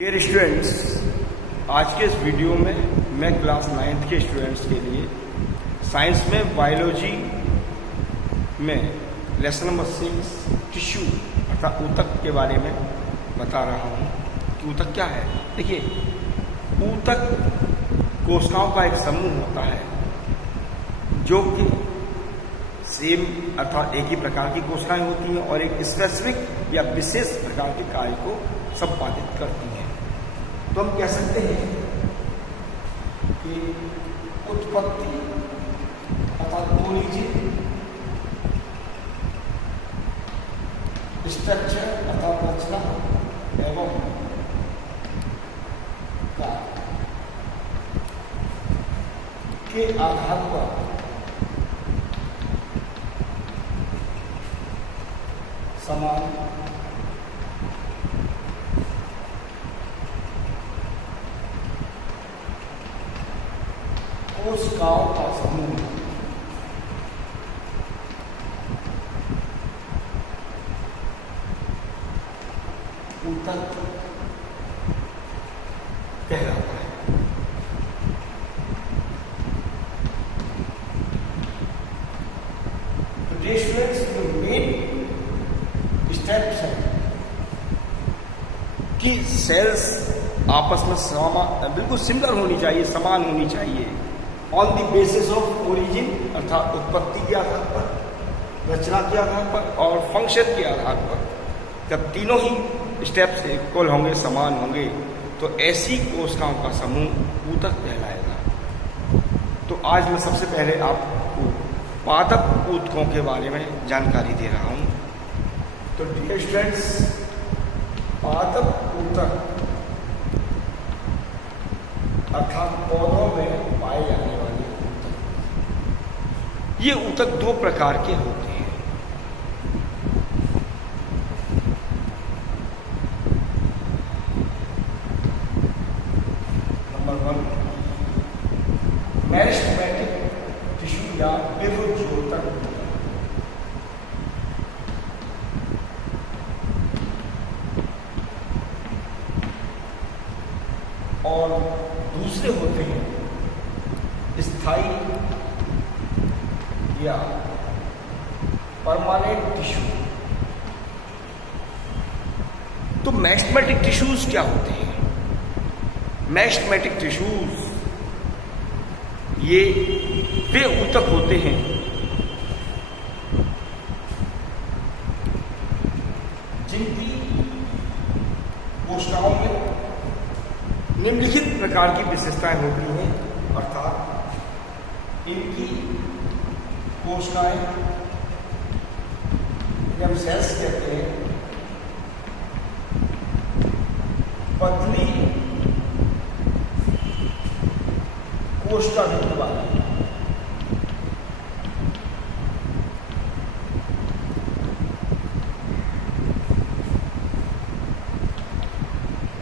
Dear students, आज के इस वीडियो में मैं क्लास 9th के स्टूडेंट्स के लिए साइंस में बायोलॉजी में लेसन नंबर 6 टिश्यू अर्थात ऊतक के बारे में बता रहा हूँ कि ऊतक क्या है। देखिए, ऊतक कोशिकाओं का एक समूह होता है जो कि सेम अर्थात एक ही प्रकार की कोशिकाएं होती हैं और एक स्पेसिफिक या विशेष प्रकार के कार्य को संपादित करती हैं। तो हम कह सकते हैं कि उत्पत्ति अर्थात ओरिजिन, स्ट्रक्चर अर्थात रचना एवं कार्य के आधार पर समान कोशिकाओं का समूह ऊतक कहलाता है। तो डियर स्टूडेंट्स, जो मेन स्टेप्स हैं कि सेल्स आपस में बिल्कुल सिमिलर होनी चाहिए, समान होनी चाहिए on the basis of origin अर्थात उत्पत्ति के आधार पर, रचना के आधार पर और फंक्शन के आधार पर। जब तीनों ही स्टेप्स इक्वल होंगे, समान होंगे, तो ऐसी कोशिकाओं का समूह ऊतक कहलाएगा। तो आज मैं सबसे पहले आपको पादप ऊतकों के बारे में जानकारी दे रहा हूँ। तो डियर स्टूडेंट्स, पादप ऊतक अर्थात पौधों में पाए जाने वाले ऊतक, ये ऊतक दो प्रकार के होते हैं। नंबर 1, मेरिस्टेमेटिक टिश्यू या विभुज्योतक ऊतक। और दूसरे होते हैं स्थायी या परमानेंट टिश्यू। तो मेरिस्टेमेटिक टिश्यूज क्या होते हैं? मेरिस्टेमेटिक टिश्यूज ये वे ऊतक होते हैं जिनकी कोशिकाओं में निम्नलिखित प्रकार की विशेषताएं होती हैं, अर्थात इनकी कोशिकाएं हम सेल्स कहते हैं, पतली कोशिका भित्ति वाली,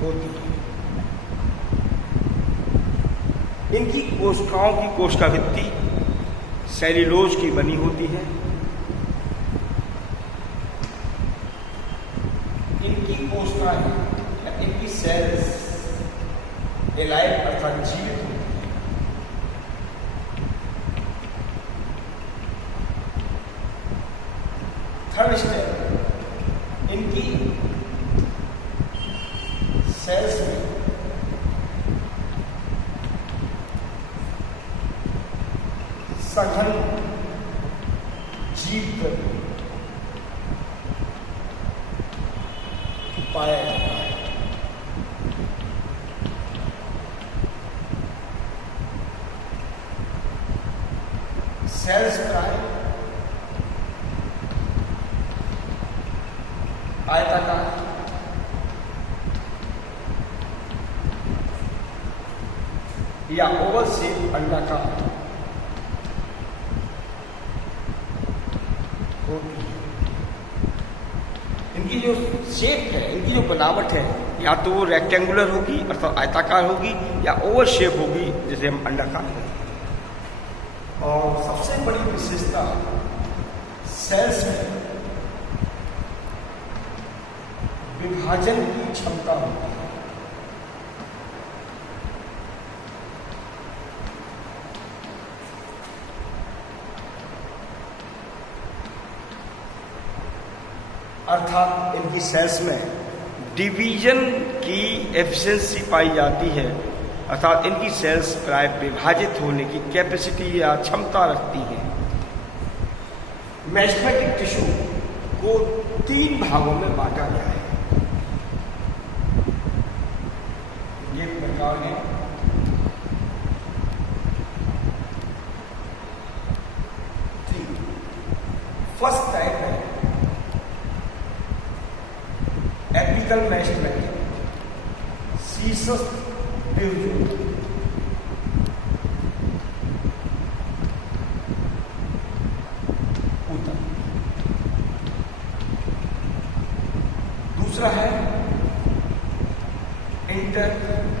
होती है। इनकी कोशिकाओं की कोशिका भित्ति सेल्यूलोज की बनी होती है। इनकी कोशिकाएं या इनकी सेल्स एलाइव अर्थात जीवित होती है। थर्ड स्टेप, इनकी सेल्स में सघन जीव पाया जाता है। सेल्स प्राय आयताकार या ओवल शेप अंडाकार होती है। इनकी जो शेप है, इनकी जो बनावट है, या तो वो रेक्टेंगुलर होगी अर्थात आयताकार होगी या ओवल शेप होगी जैसे हम अंडाकार होगी। और सबसे बड़ी विशेषता सेल्स में विभाजन की क्षमता होती है। अर्थात इनकी सेल्स में डिवीजन की एफिशिएंसी पाई जाती है, अर्थात इनकी सेल्स प्राय विभाजित होने की कैपेसिटी या क्षमता रखती हैं। मेरिस्टेमेटिक टिश्यू को 3 भागों में बांटा गया है। ये प्रकार है। फर्स्ट टाइप है एपिकल मेरिस्टेमेटिक सीसस ब्यूजोटक। दूसरा है इंटरकैलरी।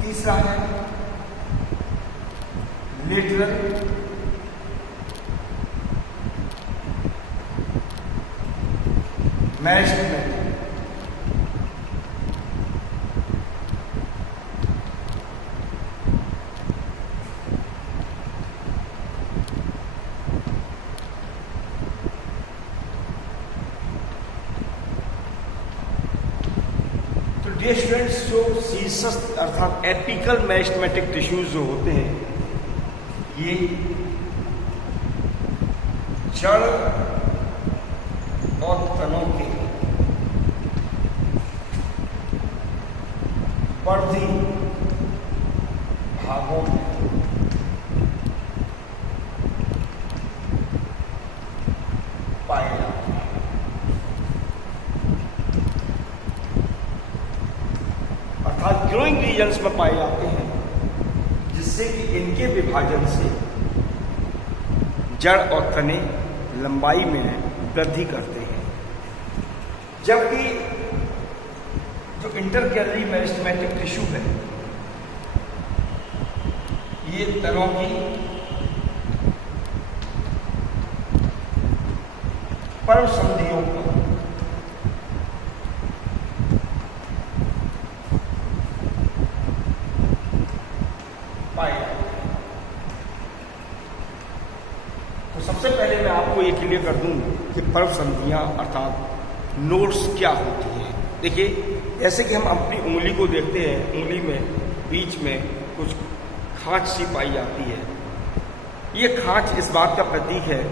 तीसरा है लेटरल मेरिस्टेमेटिक। डियर स्टूडेंट्स, जो सीसस अर्थात एपिकल मेरिस्टेमेटिक टिश्यूज जो होते हैं, ये जड़ और तनों के वर्धी भागों में पाए जाते हैं। अर्थात ग्रोइंग रीजन्स में पाए जाते हैं, जिससे कि इनके विभाजन से जड़ और तने लंबाई में वृद्धि करते हैं। जबकि जो इंटरकैलरी मेरिस्टेमेटिक टिश्यू है, ये तनों की पर्व संधियों को पाए जाते हैं। तो सबसे पहले मैं आपको ये क्लियर कर दूं कि पर्व संधियां अर्थात नोड्स क्या होती हैं। देखिए, जैसे कि हम अपनी उंगली को देखते हैं, उंगली में बीच में कुछ खांच सी पाई जाती है। ये खांच इस बात का प्रतीक है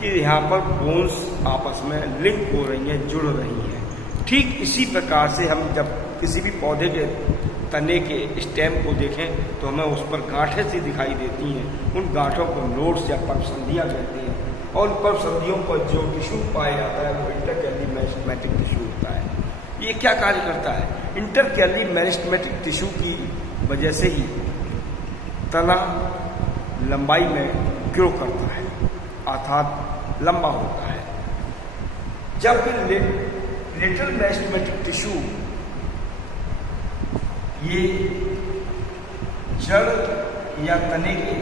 कि यहाँ पर बोन्स आपस में लिंक हो रही हैं, जुड़ रही हैं। ठीक इसी प्रकार से हम जब किसी भी पौधे के तने के स्टेम को देखें तो हमें उस पर गांठें सी दिखाई देती हैं। उन गांठों को नोड्स या पर्व संधियां कहते हैं। और पर्व संधियों पर जो टिश्यू पाया जाता है वो इंटरकैलरी मेरिस्टेमेटिक टिश्यू होता है। ये क्या कार्य करता है? इंटरकैलरी मेरिस्टेमेटिक टिश्यू की वजह से ही तना लंबाई में ग्रो करता है, अर्थात लंबा होता है। जबकि लेटरल मेरिस्टेमेटिक टिश्यू ये जड़ या तने के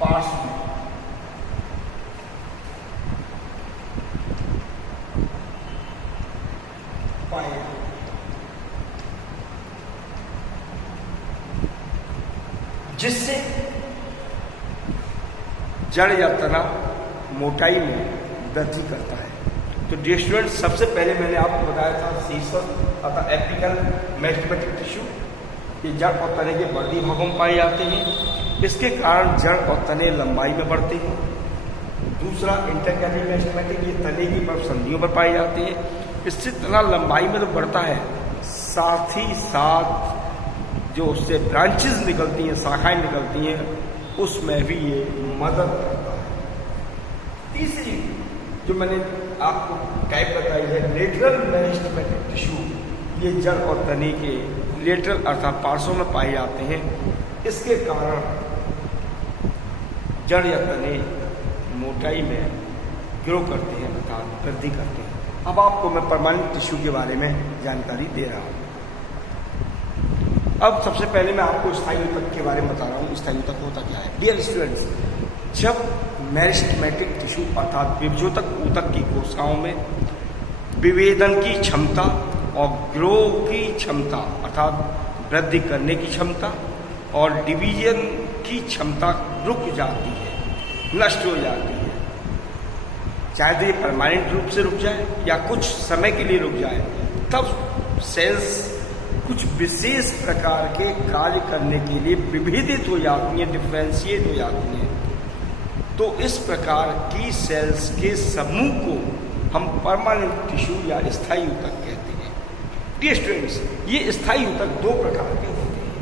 पार्श्व में पाए जाते हैं, जिससे जड़ या तना मोटाई में वृद्धि करता है। तो डियर स्टूडेंट्स, सबसे पहले मैंने आपको बताया था सीसस अर्थात एपिकल मेरिस्टेमेटिक टिश्यू, ये जड़ और तने के वर्धी भागों में पाए जाते हैं। इसके कारण जड़ और तने लंबाई में बढ़ते हैं। दूसरा इंटरकैलरी मेरिस्टेमेटिक, ये तने की पर्व संधियों पर पाए जाते हैं। इससे तना लंबाई में तो बढ़ता है, साथ ही साथ जो उससे ब्रांचेस निकलती हैं, शाखाएं निकलती हैं, उसमें भी ये मदद करता है। तीसरी जो मैंने आपको टाइप बताई है लेटरल मेरिस्टेमेटिक टिश्यू, ये जड़ और तने के लेटरल अर्थात पार्श्व में पाए जाते हैं। इसके कारण जड़ या तने मोटाई में ग्रो करते हैं अर्थात वृद्धि करते हैं। अब आपको मैं परमानेंट टिश्यू के बारे में जानकारी दे रहा हूँ। अब सबसे पहले मैं आपको स्थायी ऊतक के बारे में बता रहा हूँ। स्थायी ऊतक होता क्या है? डियर स्टूडेंट्स, जब मेरिस्टेमेटिक टिश्यू अर्थात विभजोतक ऊतक की कोशिकाओं में विभेदन की क्षमता और ग्रो की क्षमता अर्थात वृद्धि करने की क्षमता और डिवीजन की क्षमता रुक जाती है, नष्ट हो जाती है। चाहे तो ये परमानेंट रूप से रुक जाए या कुछ समय के लिए रुक जाए, तब सेल्स कुछ विशेष प्रकार के कार्य करने के लिए विभेदित हो जाती हैं, डिफ्रेंशिएट हो जाती हैं। तो इस प्रकार की सेल्स के समूह को हम परमानेंट टिश्यू या स्थायी ऊतक कहते हैं। डियर स्टूडेंट्स, ये स्थायी ऊतक दो प्रकार के होते हैं।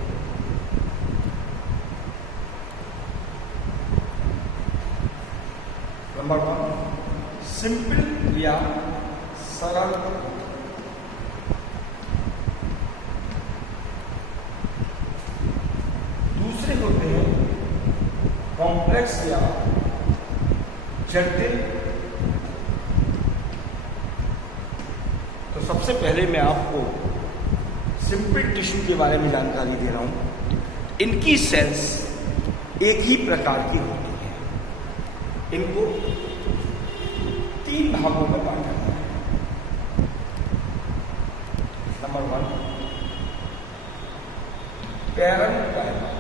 नंबर 1 सिंपल या सरल, दूसरे होते हैं कॉम्प्लेक्स या जटिल। तो सबसे पहले मैं आपको सिंपल टिश्यू के बारे में जानकारी दे रहा हूं। इनकी सेल्स एक ही प्रकार की होती है। इनको 3 भागों में बांटा गया है। Number 1 parenchyma.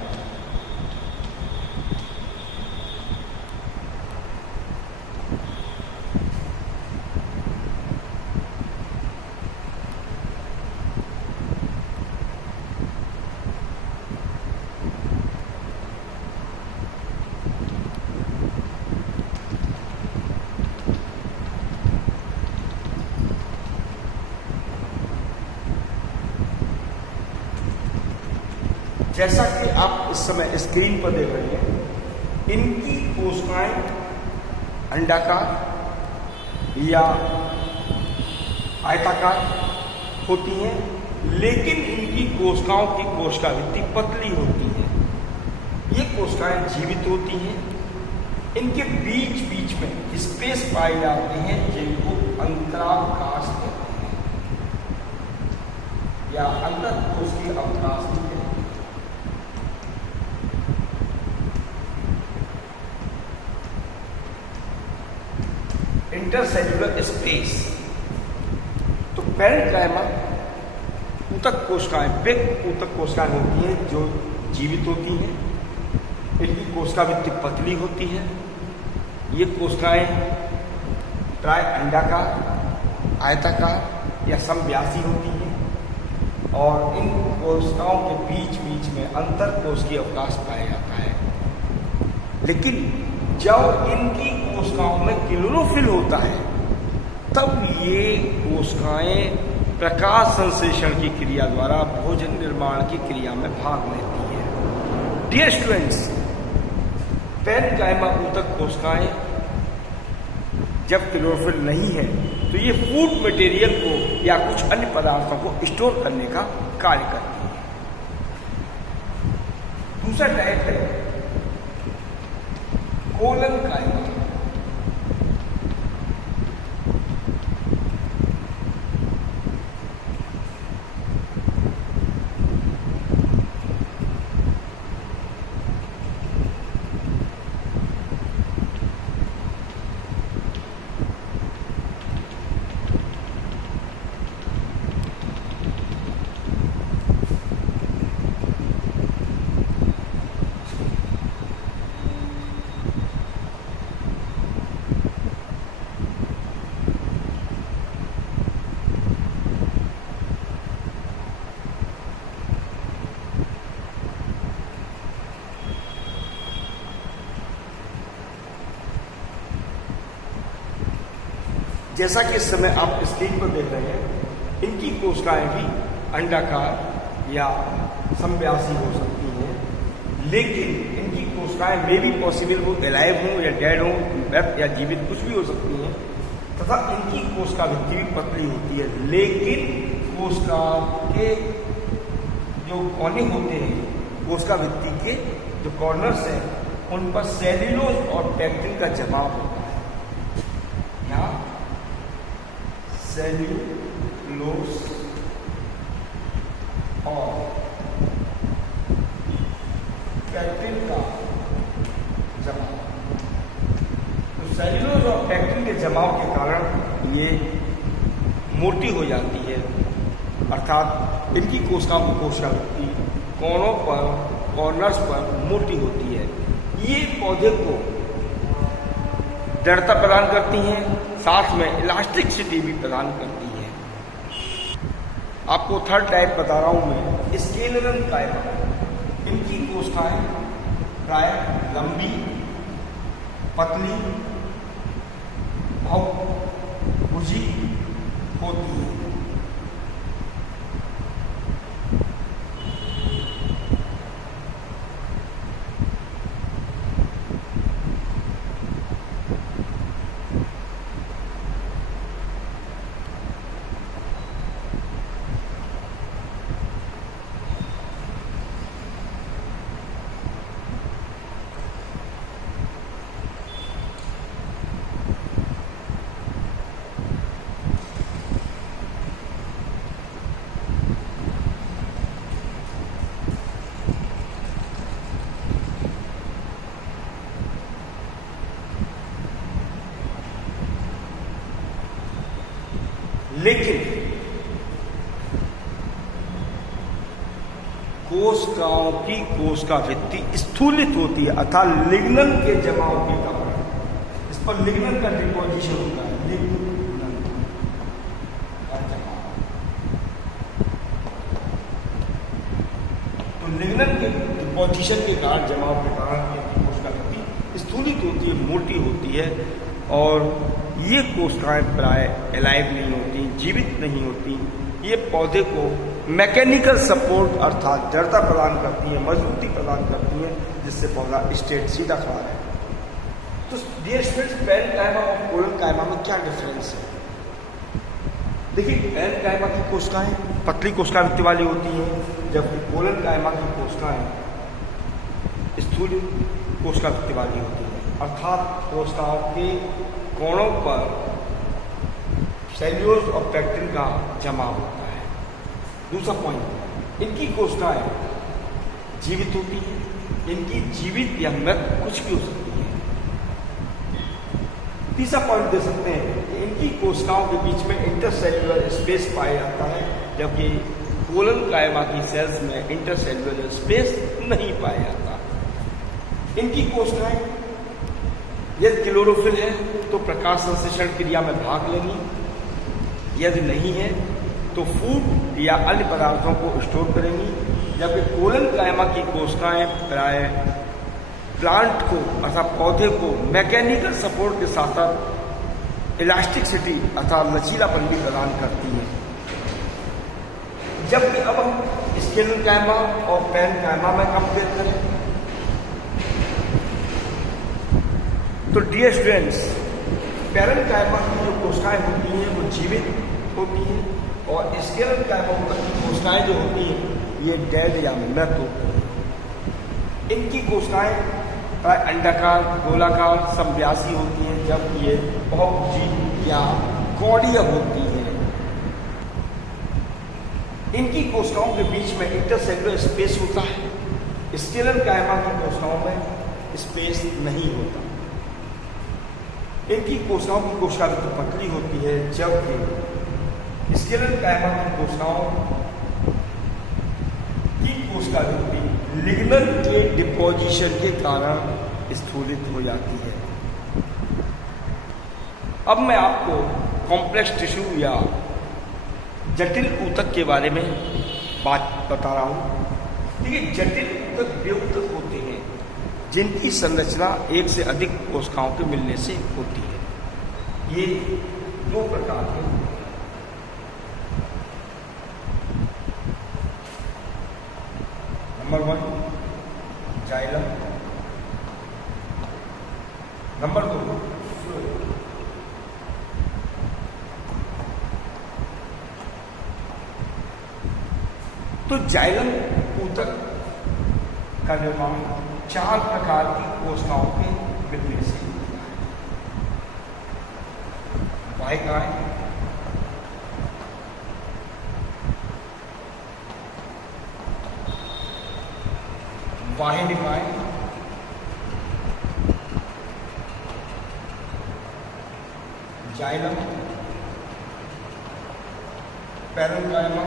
जैसा कि आप इस समय स्क्रीन पर देख रहे हैं, इनकी कोशिकाएं अंडाकार या आयताकार होती हैं, लेकिन इनकी कोशिकाओं की कोशिका भित्ति पतली होती है। ये कोशिकाएं जीवित होती हैं। इनके बीच बीच में स्पेस पाए जाते हैं जिनको अंतरावकाश कहते हैं या अंतःकोशीय अवकाश कहते हैं। Intercellular space. तो पैरेन्काइमा ऊतक कोशिकाएं, वे ऊतक कोशिकाएं होती हैं जो जीवित होती हैं। इनकी कोशिका भित्ति पतली होती है। ये कोशिकाएं प्राय अंडाकार, आयताकार या समव्यासी होती हैं और इन कोशिकाओं के बीच बीच में अंतरकोशिकीय अवकाश पाया जाता है। लेकिन जब इनकी कोशिकाओं में क्लोरोफिल होता है, तब ये कोशिकाएं प्रकाश संश्लेषण की क्रिया द्वारा भोजन निर्माण की क्रिया में भाग लेती है। डियर स्टूडेंट्स, पैरेन्काइमा ऊतक कोशिकाएं जब क्लोरोफिल नहीं है तो ये फूड मटेरियल को या कुछ अन्य पदार्थों को स्टोर करने का कार्य करती है। दूसरा टाइप है कोलेनकाइमा। जैसा कि इस समय आप स्क्रीन पर देख रहे हैं, इनकी कोशिकाएं भी अंडाकार या समव्यासी हो सकती हैं, लेकिन इनकी कोशिकाएं मे भी पॉसिबल वो एलाइव हों या डेड हों, मृत या जीवित कुछ भी हो सकती हैं, तथा इनकी कोशिका भित्ति भी पतली होती है। लेकिन कोशिका के जो कोने होते हैं, कोशिका भित्ति के जो कॉर्नर्स हैं, उन पर सेल्यूलोज और पैक्टिन का जमाव होता है। यहाँ सेल्यूलोज और पैक्टिन का जमाव। तो सेल्यूलोज और पैक्टिन के जमाव के कारण ये मोटी हो जाती है अर्थात इनकी कोशिकाओं की कोशिका वृत्ति कोनों पर, कॉर्नर्स पर मोटी होती है। ये पौधे को दृढ़ता प्रदान करती हैं, साथ में इलास्टिसिटी भी प्रदान करती है। आपको थर्ड टाइप बता रहा हूं मैं, स्केलेरल कायमा। इनकी कोशिकाएं प्राय लंबी, पतली, बहुभुजी होती है। लेकिन कोशिकाओं की कोशिका वृत्ति स्थूलित होती है, अर्थात लिग्नन के जमाव के कारण। इस पर लिग्नन का डिपोजिशन होता है, लिग्नन का जमाव। तो लिग्नन के डिपोजिशन के कारण, जमाव के कारण कोशिका वृत्ति स्थूलित होती है, मोटी होती है, और ये कोशिकाएं प्राय एलाइव नहीं होती, जीवित नहीं होती। ये पौधे को मैकेनिकल सपोर्ट अर्थात दृढ़ता प्रदान करती है, मजबूती प्रदान करती है, जिससे पौधा स्ट्रेट सीधा खड़ा है। तो डियर स्टूडेंट्स, पैरेन्काइमा और कोलेनकाइमा में क्या डिफरेंस है? देखिए, पैरेन्काइमा की कोशिकाएं पतली कोशिका वृत्ति वाली होती हैं, जबकि कोलेनकाइमा की कोशिकाएं स्थूल कोशिका वृत्ति वाली होती है, अर्थात कोशिकाओं के कोणों पर सेल्यूलोज और पैक्टिन का जमाव होता है। दूसरा पॉइंट, इनकी कोशिकाएं जीवित होती हैं, इनकी जीवित या मृत कुछ भी हो सकती है। तीसरा पॉइंट दे सकते हैं कि इनकी कोशिकाओं के बीच में इंटरसेल्यूलर स्पेस पाया जाता है, जबकि कोलेनकाइमा की सेल्स में इंटरसेल्यूलर स्पेस नहीं पाया जाता। इनकी कोशिकाएं यदि क्लोरोफिल है तो प्रकाश संश्लेषण क्रिया में भाग लेंगी, यदि नहीं है तो फूड या अन्य पदार्थों को स्टोर करेंगी, जबकि कोलेनकाइमा की कोशिकाएं प्राय प्लांट को अर्थात पौधे को मैकेनिकल सपोर्ट के साथ साथ इलास्टिसिटी अर्थात लचीलापन भी प्रदान करती हैं। जबकि अब हम स्केलेनकाइमा और पैरेन्काइमा में कंपेयर करें तो डियर स्टूडेंट्स, पैरेन्काइमा की जो कोशिकाएं होती हैं वो जीवित होती हैं, और स्केलेनकाइमा की कोशिकाएं जो होती हैं ये डेड या मृत होती हैं। इनकी कोशिकाएं अंडाकार, गोलाकार, समव्यासी होती हैं, जबकि ये बहुभुजी या कौड़ीय होती हैं। इनकी कोशिकाओं के बीच में इंटरसेल्युलर स्पेस होता है, स्केलेनकाइमा की कोशिकाओं में स्पेस नहीं होता। इनकी कोशिकाओं की कोशिका वृत्ति पतली होती है, जबकि स्केलेनकाइमा की कोशिकाओं की कोशिका वृत्ति लिग्नन के डिपोजिशन के कारण स्थूलित हो जाती है। अब मैं आपको कॉम्प्लेक्स टिश्यू या जटिल ऊतक के बारे में बात बता रहा हूँ। देखिए, जटिल ऊतक वे ऊतक होते हैं जिनकी संरचना एक से अधिक कोशिकाओं के मिलने से होती है। ये दो प्रकार के होते हैं। Number 1 xylem, number 2 phloem. तो जाइलम ऊतक का निर्माण 4 प्रकार की कोशिकाओं के मिलने से होता है। वाहिकाएं, वाहिनिकाएं, जाइलम, पैरेन्काइमा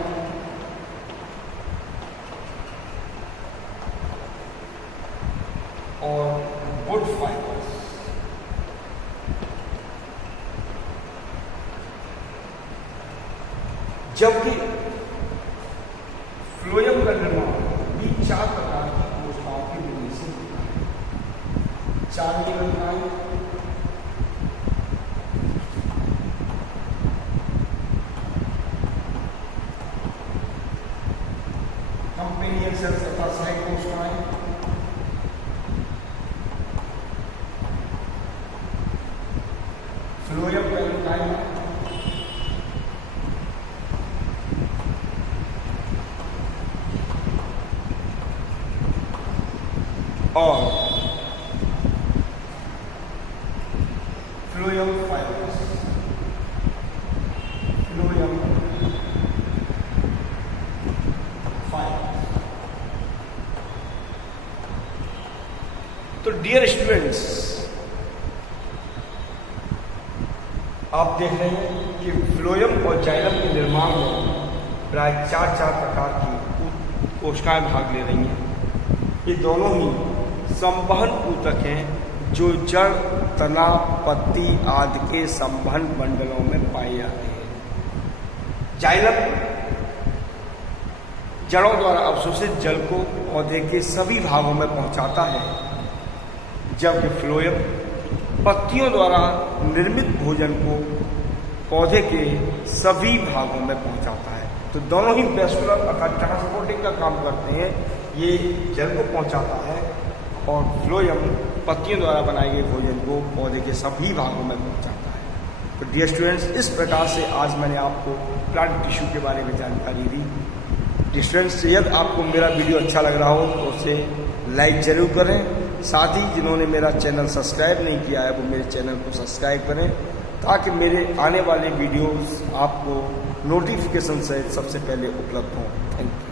और वुड फाइबर्स। जबकि फ्लोएम का निर्माण भी 4 प्रकार की कोशिकाओं के मिलने से होता है। 4 निरंतराएं, कंपेनियन सेल्स तथा सहायक कोशिकाएं, फ्लोएम पेरेन्काइमा, और फ्लोएम फाइबर्स। Phloem fibres. तो डियर स्टूडेंट्स, आप देख रहे हैं कि फ्लोएम और जाइलम के निर्माण में प्राय 4 प्रकार की कोशिकाएं भाग ले रही हैं। ये दोनों ही संवहन ऊतक हैं जो जड़, तना, पत्ती आदि के संवहन मंडलों में पाए जाते हैं। जाइलम जड़ों द्वारा अवशोषित जल को पौधे के सभी भागों में पहुंचाता है, जबकि फ्लोएम पत्तियों द्वारा निर्मित भोजन को पौधे के सभी भागों में पहुंचाता है। तो दोनों ही वेस्कुलर अर्थात ट्रांसपोर्टिंग का काम करते हैं। ये जल को पहुंचाता है और फ्लोएम पत्तियों द्वारा बनाए गए भोजन को पौधे के सभी भागों में पहुंचाता है। तो डियर स्टूडेंट्स, इस प्रकार से आज मैंने आपको प्लांट टिश्यू के बारे में जानकारी दी। डियर स्टूडेंट्स, यदि आपको मेरा वीडियो अच्छा लग रहा हो तो उसे लाइक जरूर करें। साथ ही जिन्होंने मेरा चैनल सब्सक्राइब नहीं किया है वो मेरे चैनल को सब्सक्राइब करें, ताकि मेरे आने वाले वीडियोस आपको नोटिफिकेशन से सबसे पहले उपलब्ध हों। Thank you.